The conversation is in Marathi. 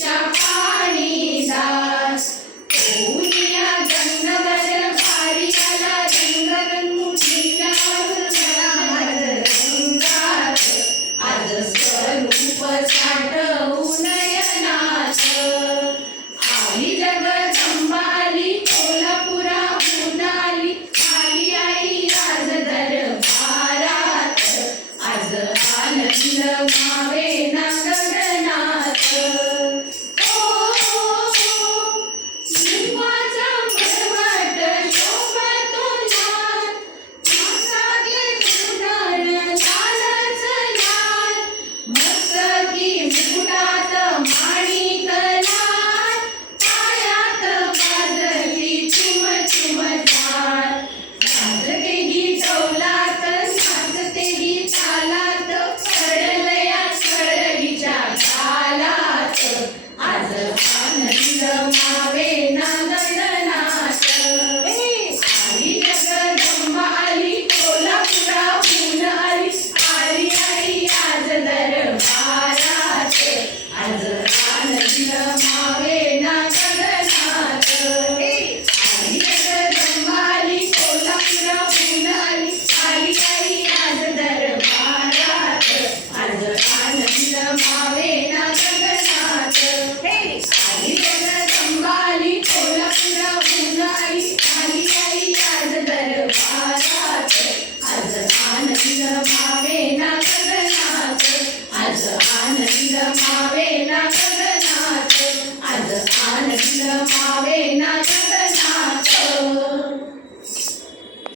नदीच्या पाणी दास उनिया गंगभर भारी आला रंग रंगुटीला रंगात आज स्वरूप साठवू नयनात आली जगदंबा आली कोल्हापुराहून आली आली आई आज दरबारात आज आनंद मावेना गगनात आनंद मावेना